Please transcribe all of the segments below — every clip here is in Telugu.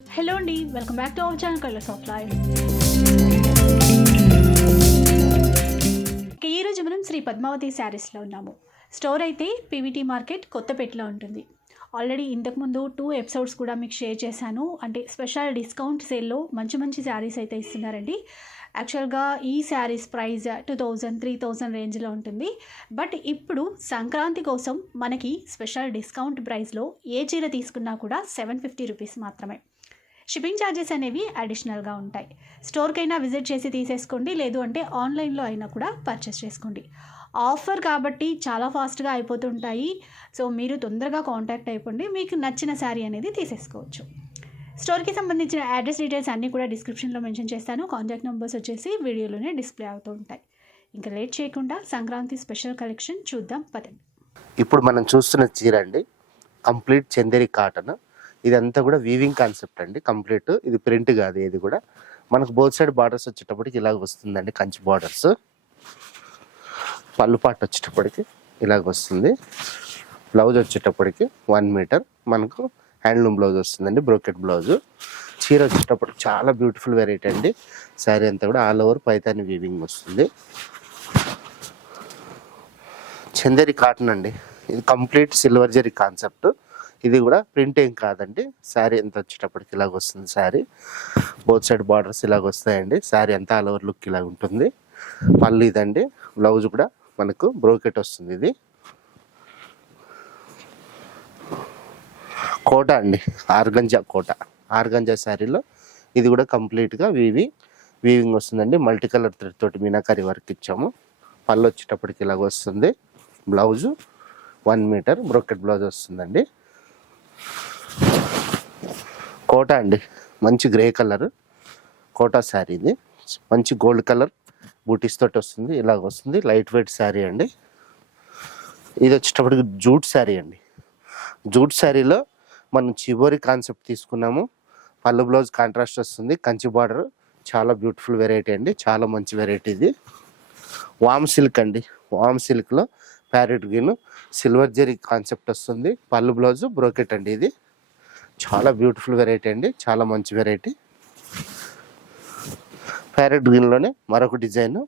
హలో అండి welcome back to our channel colours of life ఈరోజు మనం శ్రీ పద్మావతి శారీస్లో ఉన్నాము. స్టోర్ అయితే పీవీటీ మార్కెట్ కొత్తపేటలో ఉంటుంది. ఆల్రెడీ ఇంతకుముందు టూ ఎపిసోడ్స్ కూడా మీకు షేర్ చేశాను. అంటే స్పెషల్ డిస్కౌంట్ సేల్లో మంచి మంచి శారీస్ అయితే ఇస్తున్నారండి. యాక్చువల్గా ఈ sarees price two thousand three thousand రేంజ్లో ఉంటుంది. బట్ ఇప్పుడు సంక్రాంతి కోసం మనకి స్పెషల్ డిస్కౌంట్ ప్రైస్లో ఏ చీర తీసుకున్నా కూడా సెవెన్ ఫిఫ్టీ రూపీస్ మాత్రమే. షిప్పింగ్ ఛార్జెస్ అనేవి అడిషనల్గా ఉంటాయి. స్టోర్కైనా విజిట్ చేసి తీసేసుకోండి లేదు అంటే ఆన్లైన్లో అయినా కూడా పర్చేస్ చేసుకోండి. ఆఫర్ కాబట్టి చాలా ఫాస్ట్గా అయిపోతుంటాయి. సో మీరు తొందరగా కాంటాక్ట్ అయిపోండి. మీకు నచ్చిన శారీ అనేది తీసేసుకోవచ్చు. స్టోర్కి సంబంధించిన అడ్రస్ డీటెయిల్స్ అన్నీ కూడా డిస్క్రిప్షన్లో మెన్షన్ చేస్తాను. కాంటాక్ట్ నెంబర్స్ వచ్చేసి వీడియోలోనే డిస్ప్లే అవుతూ ఉంటాయి. ఇంకా లేట్ చేయకుండా సంక్రాంతి స్పెషల్ కలెక్షన్ చూద్దాం పదండి. ఇప్పుడు మనం చూస్తున్న చీర అండి. Complete Chanderi cotton. ఇదంతా కూడా వీవింగ్ కాన్సెప్ట్ అండి కంప్లీట్ ఇది ప్రింట్ కాదు ఇది కూడా. మనకు బోత్ సైడ్ బార్డర్స్ వచ్చేటప్పటికి ఇలాగ వస్తుందండి కంచి బార్డర్స్ పళ్ళు పాటు వచ్చేటప్పటికి ఇలాగ వస్తుంది. బ్లౌజ్ వచ్చేటప్పటికి వన్ మీటర్ మనకు హ్యాండ్లూమ్ బ్లౌజ్ వస్తుందండి బ్రోకెట్ బ్లౌజ్ చీర వచ్చేటప్పటికి చాలా బ్యూటిఫుల్ వెరైటీ అండి. శారీ అంతా కూడా ఆల్ ఓవర్ పైతాని వీవింగ్ వస్తుంది. చందేరి కాటన్ అండి. ఇది కంప్లీట్ సిల్వర్ జరీ కాన్సెప్ట్ ఇది కూడా ప్రింట్ ఏం కాదండి. శారీ ఎంత వచ్చేటప్పటికి ఇలాగ వస్తుంది శారీ. బోత్ సైడ్ బార్డర్స్ ఇలాగ వస్తాయండి. శారీ అంతా ఆల్ ఓవర్ లుక్ ఇలాగ ఉంటుంది. పళ్ళు ఇదండి. బ్లౌజ్ కూడా మనకు బ్రోకెట్ వస్తుంది ఇది. కోట అండి. ఆర్గంజా కోట. ఆర్గంజా శారీలో ఇది కూడా కంప్లీట్గా వీవి వీవింగ్ వస్తుందండి. మల్టీ కలర్ థ్రెడ్ తోటి మీనాకరి వర్క్ ఇచ్చాము. పళ్ళు వచ్చేటప్పటికి ఇలాగ వస్తుంది. Blouse one metre brocade blouse వస్తుందండి. కోట అండి. మంచి గ్రే కలర్. కోటా శారీ ఇది. మంచి గోల్డ్ కలర్. బూటీస్ తోటి వస్తుంది. ఇలాగ వస్తుంది. లైట్ వెయిట్ శారీ అండి. ఇది వచ్చేటప్పటికి జూట్ శారీ అండి. జూట్ శారీలో మనం చివరి కాన్సెప్ట్ తీసుకున్నాము. పళ్ళు బ్లౌజ్ కాంట్రాస్ట్ వస్తుంది. కంచి బార్డర్. చాలా బ్యూటిఫుల్ వెరైటీ అండి. చాలా మంచి వెరైటీ ఇది. వామ్ సిల్క్ అండి. వామ్ సిల్క్లో parrot green silver zari concept వస్తుంది. పళ్ళు బ్లౌజ్ బ్రోకెట్ అండి ఇది. చాలా బ్యూటిఫుల్ వెరైటీ అండి. చాలా మంచి వెరైటీ. ప్యారెట్ గ్రీన్లోనే మరొక డిజైన్.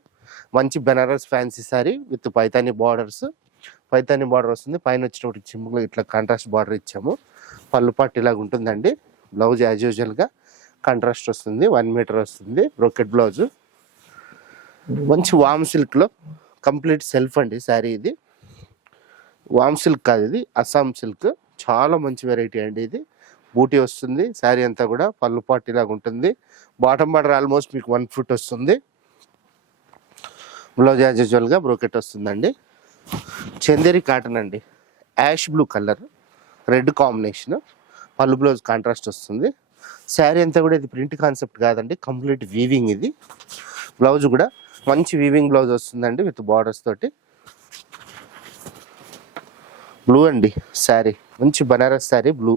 మంచి Benaras fancy sari with Paithani borders. Paithani border వస్తుంది. పైన వచ్చినప్పుడు చింపులు ఇట్లా కాంట్రాస్ట్ బార్డర్ ఇచ్చాము. పళ్ళు పట్టు ఇలాగ ఉంటుందండి. బ్లౌజ్ యాజ్ యూజువల్గా కాంట్రాస్ట్ వస్తుంది. వన్ మీటర్ వస్తుంది. Brocade blouse. మంచి వామ్ సిల్క్లో కంప్లీట్ సెల్ఫ్ అండి శారీ ఇది. వామ్ సిల్క్ కాదు ఇది. అస్సాం సిల్క్. చాలా మంచి వెరైటీ అండి ఇది. బూటీ వస్తుంది. శారీ అంతా కూడా పళ్ళు పాటు ఇలాగ ఉంటుంది. బాటమ్ బార్డర్ ఆల్మోస్ట్ మీకు వన్ ఫుట్ వస్తుంది. బ్లౌజ్ యాజ్ యూజువల్గా బ్రోకెట్ వస్తుందండి. చందేరి కాటన్ అండి. Ash blue colour. Red combination. పళ్ళు బ్లౌజ్ కాంట్రాస్ట్ వస్తుంది. శారీ అంతా కూడా ఇది ప్రింట్ కాన్సెప్ట్ కాదండి. కంప్లీట్ వీవింగ్ ఇది. బ్లౌజ్ కూడా మంచి వీవింగ్ బ్లౌజ్ వస్తుందండి విత్ బార్డర్స్ తోటి. బ్లూ అండి శారీ మంచి బనారస్ శారీ బ్లూ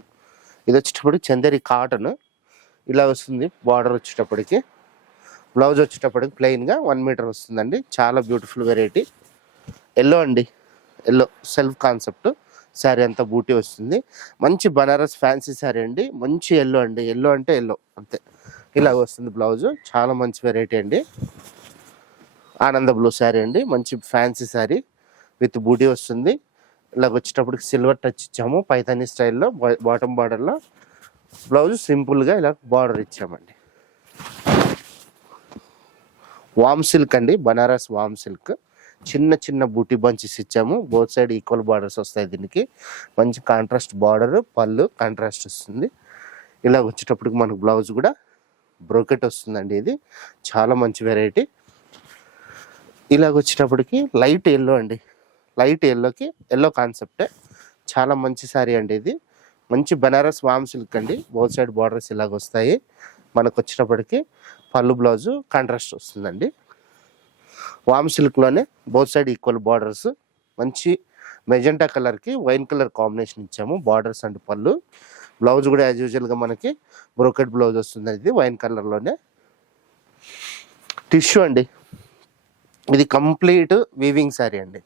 ఇది వచ్చేటప్పుడు చందేరి కాటన్ ఇలా వస్తుంది బార్డర్ వచ్చేటప్పటికి. బ్లౌజ్ వచ్చేటప్పటికి ప్లెయిన్గా వన్ మీటర్ వస్తుందండి. చాలా బ్యూటిఫుల్ వెరైటీ ఎల్లో అండి. ఎల్లో సెల్ఫ్ కాన్సెప్ట్ శారీ అంతా బూటీ వస్తుంది. మంచి బనారస్ ఫ్యాన్సీ శారీ అండి. మంచి ఎల్లో అండి. ఎల్లో అంటే ఎల్లో అంతే. ఇలా వస్తుంది బ్లౌజ్ చాలా మంచి వెరైటీ అండి. ఆనంద బ్లూ శారీ అండి. మంచి ఫ్యాన్సీ శారీ విత్ బూటీ వస్తుంది. ఇలాగ వచ్చేటప్పటికి సిల్వర్ టచ్ ఇచ్చాము. పైతానీ స్టైల్లో బాటమ్ బార్డర్లో బ్లౌజ్ సింపుల్గా ఇలా బార్డర్ ఇచ్చామండి. వామ్ సిల్క్ అండి బనారస్ వామ్ సిల్క్ చిన్న చిన్న బూటీ బంచెస్ ఇచ్చాము. బోత్ సైడ్ ఈక్వల్ బార్డర్స్ వస్తాయి దీనికి. మంచి కాంట్రాస్ట్ బార్డర్ పళ్ళు కాంట్రాస్ట్ వస్తుంది. ఇలా వచ్చేటప్పటికి మనకు బ్లౌజ్ కూడా బ్రోకెట్ వస్తుందండి ఇది. చాలా మంచి వెరైటీ ఇలాగ వచ్చేటప్పటికి లైట్ ఎల్లో అండి. లైట్ ఎల్లోకి ఎల్లో కాన్సెప్టే. చాలా మంచి శారీ అండి ఇది. మంచి బనారస్ వామ్ సిల్క్ అండి బోత్ సైడ్ బార్డర్స్ ఇలాగ వస్తాయి మనకు వచ్చినప్పటికీ పళ్ళు బ్లౌజు కాంట్రాస్ట్ వస్తుందండి. వామ్ సిల్క్లోనే బోత్ సైడ్ ఈక్వల్ బార్డర్స్. మంచి మెజెంటా కలర్కి వైన్ కలర్ కాంబినేషన్ ఇచ్చాము. బార్డర్స్ అండ్ పళ్ళు. బ్లౌజ్ కూడా యాజ్ యూజువల్గా మనకి బ్రోకెట్ బ్లౌజ్ వస్తుంది ఇది వైన్ కలర్లోనే. టిష్యూ అండి. ఇది కంప్లీట్ వీవింగ్ శారీ అండి.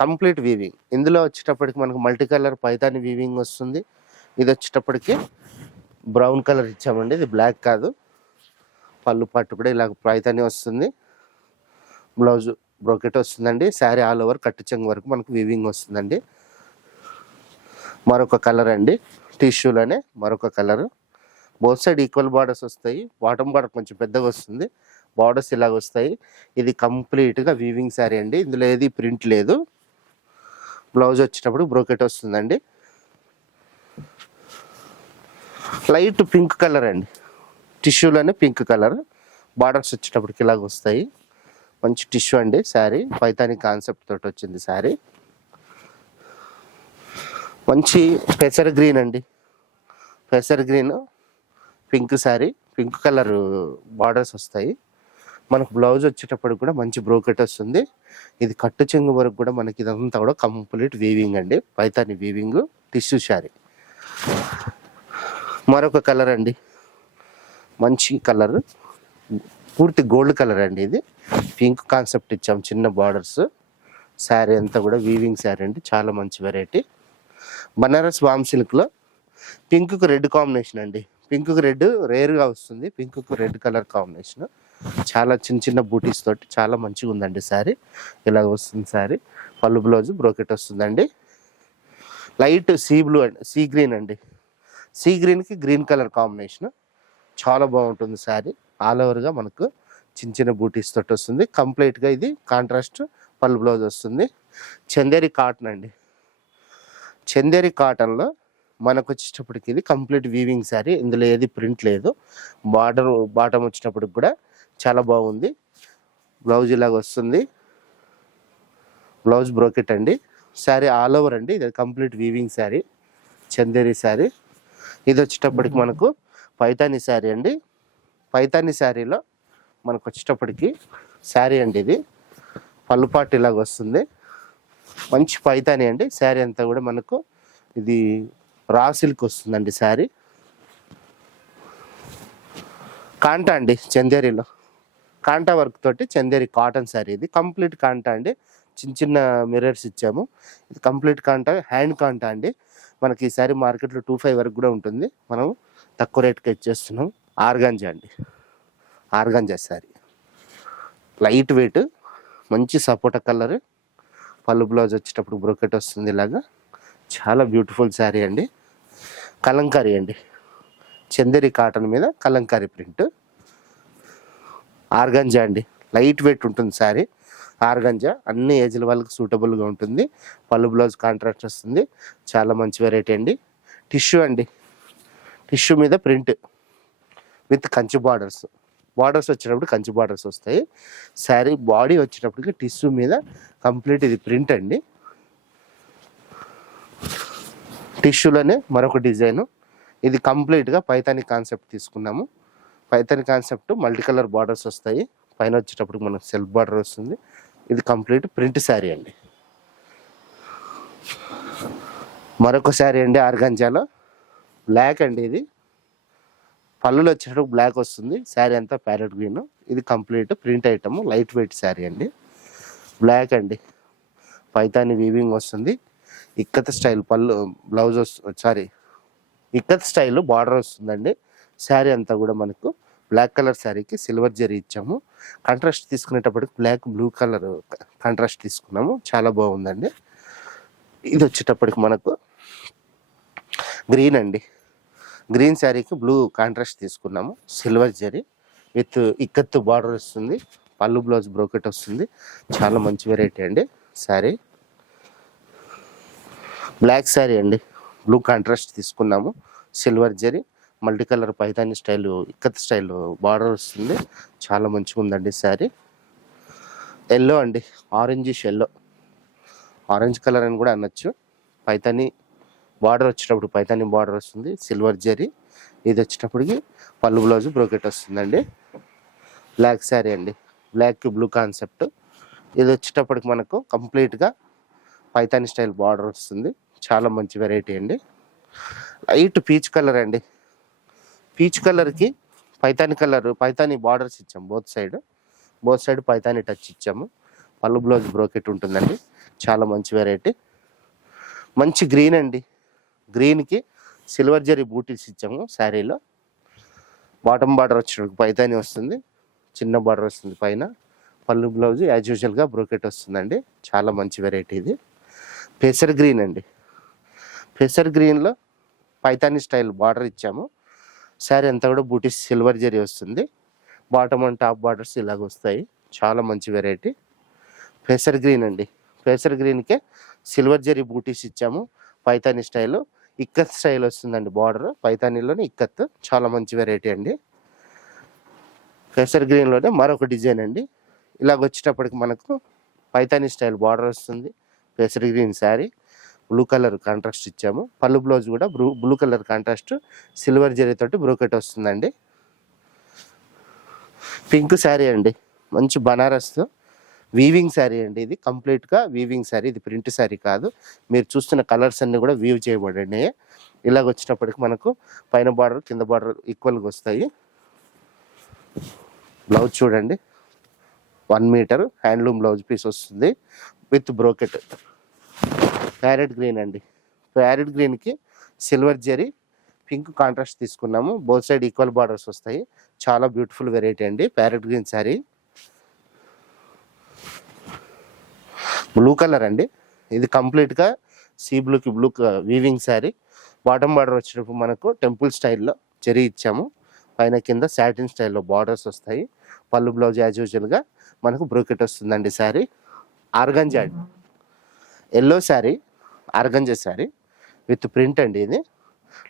Complete weaving. ఇందులో వచ్చేటప్పటికి మనకు మల్టీ కలర్ పైతాని వీవింగ్ వస్తుంది. ఇది వచ్చేటప్పటికి బ్రౌన్ కలర్ ఇచ్చామండి. ఇది బ్లాక్ కాదు. పళ్ళు పట్టు కూడా ఇలా పైతాని వస్తుంది. బ్లౌజ్ బ్రోకెట్ వస్తుందండి. శారీ ఆల్ ఓవర్ కట్టు చెంగు వరకు మనకు వీవింగ్ వస్తుందండి. మరొక కలర్ అండి. టిష్యూలోనే మరొక colour. Both side equal borders వస్తాయి. బాటమ్ బార్డర్ కొంచెం పెద్దగా వస్తుంది. బార్డర్స్ ఇలాగ వస్తాయి. ఇది కంప్లీట్గా వీవింగ్ శారీ అండి. ఇందులో ఏది ప్రింట్ లేదు. బ్లౌజ్ వచ్చినప్పుడు బ్రోకెట్ వస్తుందండి. లైట్ పింక్ కలర్ అండి. టిష్యూలోనే పింక్ కలర్. బార్డర్స్ వచ్చేటప్పటికి ఇలాగ వస్తాయి. మంచి టిష్యూ అండి శారీ. పైతాని కాన్సెప్ట్ తోటి వచ్చింది శారీ. మంచి పెసర గ్రీన్ అండి. పెసర్ green pink sari. Pink colour borders వస్తాయి. మనకు బ్లౌజ్ వచ్చేటప్పుడు కూడా మంచి బ్రోకెట్ వస్తుంది. ఇది కట్టు చెంగు వరకు కూడా మనకి ఇదంతా కూడా కంప్లీట్ వీవింగ్ అండి. పైతాని వీవింగ్ టిష్యూ శారీ మరొక కలర్ అండి. మంచి కలర్ పూర్తి గోల్డ్ కలర్ అండి ఇది. పింక్ కాన్సెప్ట్ ఇచ్చాం చిన్న బార్డర్స్ శారీ అంతా కూడా వీవింగ్ శారీ అండి. చాలా మంచి వెరైటీ బనారస్ వామ్ సిల్క్లో పింక్కు రెడ్ కాంబినేషన్ అండి. పింక్కు రెడ్ రేర్గా వస్తుంది. పింక్కు రెడ్ కలర్ కాంబినేషన్ చాలా చిన్న చిన్న బూటీస్ తోటి చాలా మంచిగా ఉందండి శారీ. ఇలా వస్తుంది శారీ. పళ్ళు బ్లౌజ్ బ్రోకెట్ వస్తుందండి. లైట్ సీ బ్లూ అండి సీ గ్రీన్ అండి. సీ గ్రీన్కి గ్రీన్ కలర్ కాంబినేషన్ చాలా బాగుంటుంది శారీ. ఆల్ ఓవర్గా మనకు చిన్న చిన్న బూటీస్ తోటి వస్తుంది. కంప్లీట్గా ఇది కాంట్రాస్ట్ పళ్ళు బ్లౌజ్ వస్తుంది. చందేరి కాటన్ అండి. చందేరి కాటన్లో మనకు వచ్చేటప్పటికి ఇది కంప్లీట్ వీవింగ్ శారీ. ఇందులో ఏది ప్రింట్ లేదు. బార్డర్ బాటమ్ వచ్చినప్పటికి కూడా చాలా బాగుంది. బ్లౌజ్ ఇలాగ వస్తుంది. బ్లౌజ్ బ్రోకెట్ అండి. శారీ ఆల్ ఓవర్ అండి. ఇది complete weaving sari. Chanderi sari. ఇది వచ్చేటప్పటికి మనకు పైతాని శారీ అండి. పైతాని శారీలో మనకు వచ్చేటప్పటికి శారీ అండి ఇది. పళ్ళుపాటు ఇలాగ వస్తుంది. మంచి పైతాని అండి. శారీ అంతా కూడా మనకు ఇది రా సిల్క్ వస్తుందండి శారీ. కాంటా అండి చందేరిలో. కాంటా వర్క్ తోటి చందేరి కాటన్ శారీ ఇది. కంప్లీట్ కాంటా అండి. చిన్న చిన్న మిర్రర్స్ ఇచ్చాము. ఇది కంప్లీట్ కాంటా హ్యాండ్ కాంటా అండి. మనకి ఈ శారీ మార్కెట్లో టూ ఫైవ్ వరకు కూడా ఉంటుంది. మనం తక్కువ రేట్కి ఇచ్చేస్తున్నాం. ఆర్గాంజా అండి. ఆర్గాంజా శారీ. లైట్ వెయిట్ మంచి సపోటా కలర్. పళ్ళు బ్లౌజ్ వచ్చేటప్పుడు బ్రోకెట్ వస్తుంది ఇలాగా. చాలా బ్యూటిఫుల్ శారీ అండి. కలంకారీ అండి. చందేరి కాటన్ మీద కలంకారీ ప్రింట్. ఆర్గంజా అండి. లైట్ వెయిట్ ఉంటుంది శారీ. ఆర్గంజా అన్ని ఏజ్ల వాళ్ళకి సూటబుల్గా ఉంటుంది. పళ్ళు బ్లౌజ్ కాంట్రాక్ట్ వస్తుంది. చాలా మంచి వెరైటీ అండి. టిష్యూ అండి. టిష్యూ మీద print with Kanchi borders. Borders వచ్చేటప్పుడు కంచి బార్డర్స్ వస్తాయి. శారీ బాడీ వచ్చేటప్పటికి టిష్యూ మీద కంప్లీట్ ఇది ప్రింట్ అండి. టిష్యూలోనే మరొక డిజైను. ఇది కంప్లీట్గా పైతాని కాన్సెప్ట్ తీసుకున్నాము. Paithani concept multi colour borders వస్తాయి. పైన వచ్చేటప్పుడు మనకు సెల్ఫ్ బార్డర్ వస్తుంది. ఇది కంప్లీట్ ప్రింట్ శారీ అండి. మరొక శారీ అండి ఆర్గంజాలో. బ్లాక్ అండి ఇది. పళ్ళులో వచ్చేటప్పుడు బ్లాక్ వస్తుంది. శారీ అంతా ప్యారెట్ గ్రీన్ ఇది complete print item light weight sari అండి. బ్లాక్ అండి. పైతాని వీవింగ్ వస్తుంది. ఇక్కత్ స్టైల్ పళ్ళు బ్లౌజ్ వస్తుంది సారీ ఇక్కత్ స్టైల్ బార్డర్ వస్తుందండి. శారీ అంతా కూడా మనకు బ్లాక్ కలర్ శారీకి సిల్వర్ జరీ ఇచ్చాము. కాంట్రాస్ట్ తీసుకునేటప్పటికి బ్లాక్ బ్లూ కలర్ కాంట్రాస్ట్ తీసుకున్నాము. చాలా బాగుందండి. ఇది వచ్చేటప్పటికి మనకు గ్రీన్ అండి. గ్రీన్ శారీకి బ్లూ కాంట్రాస్ట్ తీసుకున్నాము. Silver zari with ikat border వస్తుంది. పళ్ళు బ్లౌజ్ బ్రోకెట్ వస్తుంది. చాలా మంచి వెరైటీ అండి శారీ. బ్లాక్ శారీ అండి. బ్లూ కాంట్రాస్ట్ తీసుకున్నాము. Silver zari multi colour Paithani style ikkat style border వస్తుంది. చాలా మంచిగా ఉందండి శారీ. ఎల్లో అండి. ఆరెంజిష్ ఎల్లో ఆరెంజ్ కలర్ అని కూడా అనొచ్చు. పైతాని బార్డర్ వచ్చేటప్పుడు పైతాని బార్డర్ వస్తుంది. సిల్వర్ జరీ. ఇది వచ్చేటప్పటికి పళ్ళు బ్లౌజ్ బ్రోకెట్ వస్తుందండి. బ్లాక్ శారీ అండి. Black blue concept. ఇది వచ్చేటప్పటికి మనకు కంప్లీట్గా పైతాని స్టైల్ బార్డర్ వస్తుంది. చాలా మంచి వెరైటీ అండి. లైట్ పీచ్ కలర్ అండి. పీచ్ కలర్కి పైతాని కలర్ పైతాని బార్డర్స్ ఇచ్చాము both side. Both side Paithani touch ఇచ్చాము. పళ్ళు బ్లౌజ్ బ్రోకెట్ ఉంటుందండి. చాలా మంచి వెరైటీ. మంచి గ్రీన్ అండి. గ్రీన్కి సిల్వర్ జరీ బూటీస్ ఇచ్చాము శారీలో. బాటమ్ బార్డర్ వచ్చినప్పుడు పైతాని వస్తుంది. చిన్న బార్డర్ వస్తుంది పైన. పళ్ళు బ్లౌజ్ యాజ్ యూజువల్గా బ్రోకెట్ వస్తుందండి. చాలా మంచి వెరైటీ ఇది. పెసర్ గ్రీన్ అండి. పెసర్ గ్రీన్లో పైతాని స్టైల్ బార్డర్ ఇచ్చాము. శారీ అంతా కూడా బూటీస్ సిల్వర్ జరీ వస్తుంది. బాటమ్ అండ్ టాప్ బార్డర్స్ ఇలాగ వస్తాయి. చాలా మంచి వెరైటీ. పెసర్ గ్రీన్ అండి. పెసర్ గ్రీన్కే సిల్వర్ జరీ బూటీస్ ఇచ్చాము. పైతాని స్టైల్. ఇక్కత్ స్టైల్ వస్తుందండి బార్డర్. పైతానీలోనే ఇక్కత్. చాలా మంచి వెరైటీ అండి. పెసర్ గ్రీన్లోనే మరొక డిజైన్ అండి. ఇలాగ వచ్చేటప్పటికి మనకు పైతాని స్టైల్ బార్డర్ వస్తుంది. పెసర్ green sari. Blue colour contrast ఇచ్చాము. పళ్ళు బ్లౌజ్ కూడా blue blue colour contrast silver zari తోటి బ్రోకెట్ వస్తుందండి. పింక్ శారీ అండి. మంచి బనారస్తో వీవింగ్ శారీ అండి ఇది. కంప్లీట్గా వీవింగ్ శారీ ఇది ప్రింట్ శారీ కాదు. మీరు చూస్తున్న కలర్స్ అన్నీ కూడా వీవ్ చేయబడినాయి. ఇలాగ వచ్చినప్పటికి మనకు పైన బార్డర్ కింద బార్డర్ ఈక్వల్గా వస్తాయి. బ్లౌజ్ చూడండి. One metre handloom blouse piece వస్తుంది. విత్ బ్రోకెట్ ప్యారెట్ గ్రీన్ అండి. ప్యారెట్ గ్రీన్కి సిల్వర్ జరీ పింక్ కాంట్రాస్ట్ తీసుకున్నాము. బోత్ సైడ్ ఈక్వల్ బార్డర్స్ వస్తాయి. చాలా బ్యూటిఫుల్ వెరైటీ అండి parrot green sari. Blue colour అండి. ఇది కంప్లీట్గా సీ బ్లూకి blue weaving sari. Bottom border వచ్చినప్పుడు మనకు టెంపుల్ స్టైల్లో చెరీ ఇచ్చాము. పైన కింద సాటిన్ స్టైల్లో బార్డర్స్ వస్తాయి. పళ్ళు బ్లౌజ్ యాజ్ యూజువల్గా మనకు బ్రోకెట్ వస్తుందండి sari. Organza yellow sari. Organza sari with print అండి ఇది.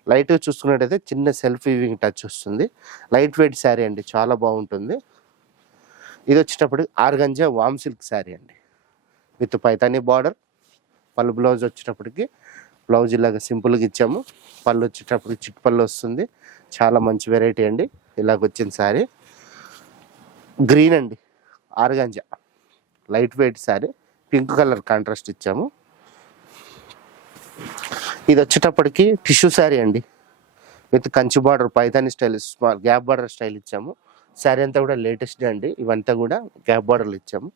లైట్గా చూసుకున్నట్టయితే చిన్న సెల్ఫ్ వీవింగ్ టచ్ వస్తుంది. లైట్ వెయిట్ శారీ అండి చాలా బాగుంటుంది. ఇది వచ్చేటప్పుడు ఆర్గంజా వామ్ సిల్క్ శారీ అండి. With Paithani border. పళ్ళు బ్లౌజ్ వచ్చేటప్పటికి బ్లౌజ్ ఇలాగ సింపుల్గా ఇచ్చాము. పళ్ళు వచ్చేటప్పుడు చిట్ పళ్ళు వస్తుంది. చాలా మంచి వెరైటీ అండి. ఇలాగ వచ్చిన శారీ. గ్రీన్ అండి organza. Light weight sari. Pink colour contrast ఇచ్చాము. ఇది వచ్చేటప్పటికి టిష్యూ శారీ అండి. With Kanchi border Paithani style small gap border style ఇచ్చాము. శారీ అంతా కూడా లేటెస్ట్ అండి. ఇవంతా కూడా గ్యాప్ బార్డర్లు ఇచ్చాము.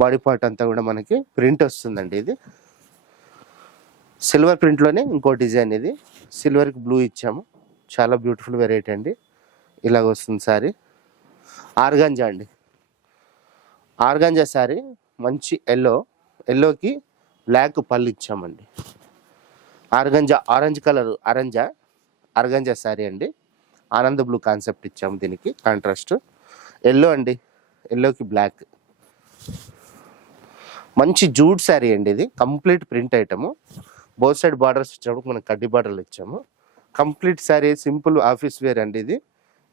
బాడీ పార్ట్ అంతా కూడా మనకి ప్రింట్ వస్తుందండి ఇది. సిల్వర్ ప్రింట్లోనే ఇంకో డిజైన్ ఇది. సిల్వర్కి బ్లూ ఇచ్చాము. చాలా బ్యూటిఫుల్ వెరైటీ అండి. ఇలాగ వస్తుంది శారీ. ఆర్గాంజా అండి. ఆర్గాంజా శారీ మంచి ఎల్లో ఎల్లోకి బ్లాక్ పళ్ళు ఇచ్చామండి. ఆర్గంజా ఆరెంజ్ కలర్ ఆరెంజా ఆర్గంజా శారీ అండి. ఆనంద బ్లూ కాన్సెప్ట్ ఇచ్చాము దీనికి కాంట్రాస్ట్. ఎల్లో అండి ఎల్లోకి బ్లాక్. మంచి జూట్ శారీ అండి ఇది complete print item. Both side borders ఇచ్చేటప్పుడు మనం కడ్డీ బార్డర్లు ఇచ్చాము. Complete sari simple office wear అండి ఇది.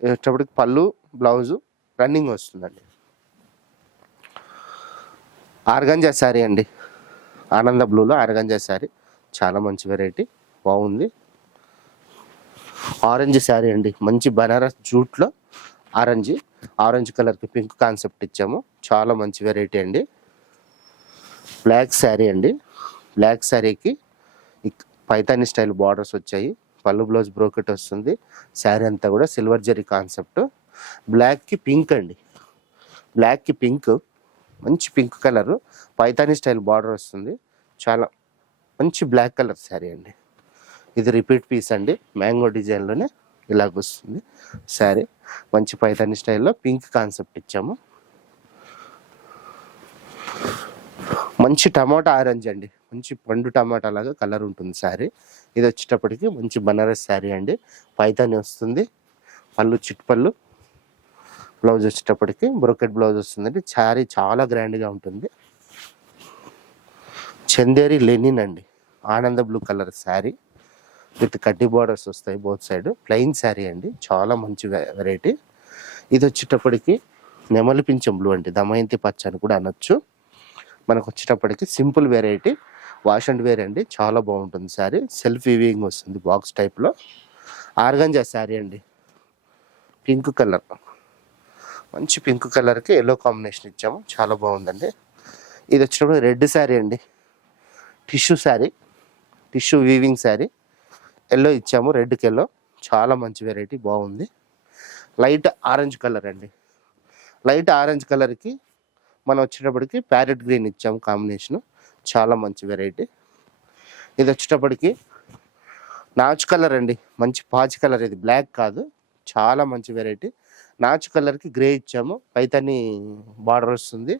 వచ్చేటప్పటికి పళ్ళు బ్లౌజు రన్నింగ్ వస్తుందండి. ఆర్గంజా శారీ అండి. ఆనంద బ్లూలో ఆర్గంజా శారీ. చాలా మంచి వెరైటీ బాగుంది. ఆరెంజ్ శారీ అండి. మంచి బనారస్ జూట్లో ఆరెంజ్ ఆరెంజ్ కలర్కి పింక్ కాన్సెప్ట్ ఇచ్చాము. చాలా మంచి వెరైటీ అండి. బ్లాక్ శారీ అండి. బ్లాక్ శారీకి పైతాని స్టైల్ బార్డర్స్ వచ్చాయి. పళ్ళు బ్లౌజ్ బ్రోకెట్ వస్తుంది. శారీ అంతా కూడా సిల్వర్ జరీ కాన్సెప్ట్ బ్లాక్కి పింక్ అండి. బ్లాక్కి పింక్ మంచి pink colour Paithani style border వస్తుంది. చాలా మంచి బ్లాక్ కలర్ శారీ అండి. ఇది రిపీట్ పీస్ అండి. మ్యాంగో డిజైన్లోనే ఇలాగ వస్తుంది శారీ మంచి పైతాని స్టైల్లో పింక్ కాన్సెప్ట్ ఇచ్చాము. మంచి టమాటా ఆరెంజ్ అండి. మంచి పండు టమాటా లాగా కలర్ ఉంటుంది శారీ ఇది వచ్చేటప్పటికి మంచి బనారస్ శారీ అండి. పైతాని వస్తుంది. పళ్ళు చిట్పళ్ళు. బ్లౌజ్ వచ్చేటప్పటికి బ్రోకెట్ బ్లౌజ్ వస్తుందండి. శారీ చాలా గ్రాండ్గా ఉంటుంది. చందేరి లెనిన్ అండి. ఆనంద బ్లూ కలర్ శారీ విత్ కడ్డీ బార్డర్స్ వస్తాయి బోత్ సైడ్. ప్లెయిన్ శారీ అండి. చాలా మంచి వెరైటీ. ఇది వచ్చేటప్పటికి నెమలి పింఛం బ్లూ అండి. దమయంతి పచ్చ అని కూడా అనొచ్చు. మనకు వచ్చేటప్పటికి simple variety. Wash and wear అండి. చాలా బాగుంటుంది శారీ. సెల్ఫ్ వీవింగ్ వస్తుంది బాక్స్ టైప్లో ఆర్గంజా శారీ అండి. Pink colour. మంచి పింక్ కలర్కి ఎల్లో కాంబినేషన్ ఇచ్చాము. చాలా బాగుందండి. ఇది వచ్చినప్పుడు రెడ్ శారీ అండి. Tissue sari. Tissue weaving sari. Yellow ఇచ్చాము రెడ్కి ఎల్లో చాలా మంచి వెరైటీ బాగుంది. లైట్ ఆరెంజ్ కలర్ అండి. లైట్ ఆరెంజ్ కలర్కి మనం వచ్చేటప్పటికి ప్యారెట్ గ్రీన్ ఇచ్చాము కాంబినేషన్ చాలా మంచి వెరైటీ ఇది వచ్చేటప్పటికి నాచు కలర్ అండి. మంచి పాచి కలర్ ఇది. బ్లాక్ కాదు. చాలా మంచి వెరైటీ నాచు కలర్కి గ్రే ఇచ్చాము. పైతని బార్డర్ వస్తుంది.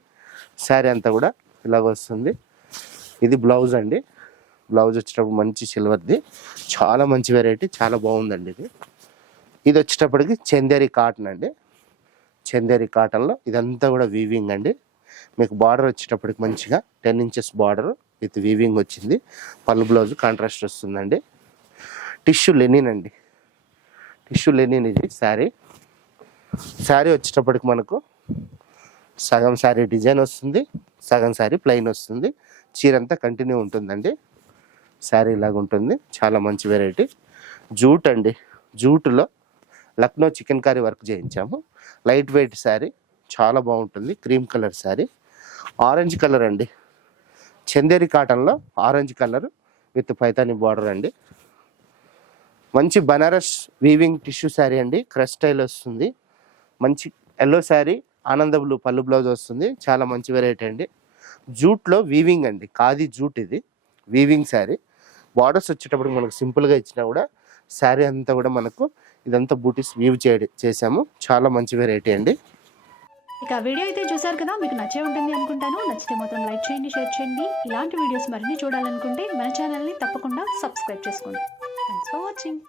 శారీ అంతా కూడా ఇలాగ వస్తుంది. ఇది బ్లౌజ్ అండి. బ్లౌజ్ వచ్చేటప్పుడు మంచి సిల్వర్ది. చాలా మంచి వెరైటీ చాలా బాగుందండి ఇది. ఇది వచ్చేటప్పటికి చందేరి కాటన్ అండి. చందేరి కాటన్లో ఇదంతా కూడా వీవింగ్ అండి. మీకు బార్డర్ వచ్చేటప్పటికి మంచిగా ten inches border with weaving వచ్చింది. పళ్ళు బ్లౌజ్ కాంట్రాస్ట్ వస్తుందండి. టిష్యూ లెనిన్ అండి. టిష్యూ లెనిన్ ఇది శారీ శారీ వచ్చేటప్పటికి మనకు సగం శారీ డిజైన్ వస్తుంది సగం శారీ ప్లెయిన్ వస్తుంది. చీర అంతా కంటిన్యూ ఉంటుందండి. శారీ లాగా ఉంటుంది. చాలా మంచి వెరైటీ జూట్ అండి. జూట్లో లక్నో చికెన్ కర్రీ వర్క్ చేయించాము. Light weight sari. చాలా బాగుంటుంది. Cream colour sari. Orange colour అండి. చందేరి కాటన్లో orange colour with Paithani border అండి. మంచి బనారస్ వీవింగ్ టిష్యూ శారీ అండి. క్రష్ స్టైల్ వస్తుంది. మంచి ఎల్లో శారీ. ఆనంద బ్లూ పళ్ళు బ్లౌజ్ వస్తుంది. చాలా మంచి వెరైటీ అండి. జూట్లో వీవింగ్ అండి. కాది జూట్ ఇది. వీవింగ్ శారీ. బార్డర్స్ వచ్చేటప్పుడు మనకు సింపుల్గా ఇచ్చినా కూడా శారీ అంతా కూడా మనకు ఇదంతా బూటీస్ వీవ్ చేయడం చేసాము చాలా మంచి వెరైటీ అండి. ఇక వీడియో అయితే చూసారు కదా మీకు నచ్చే ఉంటుంది అనుకుంటాను. నచ్చితే మాత్రం లైక్ చేయండి షేర్ చేయండి. ఇలాంటి వీడియోస్ మరిన్ని చూడాలనుకుంటే మన ఛానల్ని తప్పకుండా సబ్స్క్రైబ్ చేసుకోండి. Thanks for watching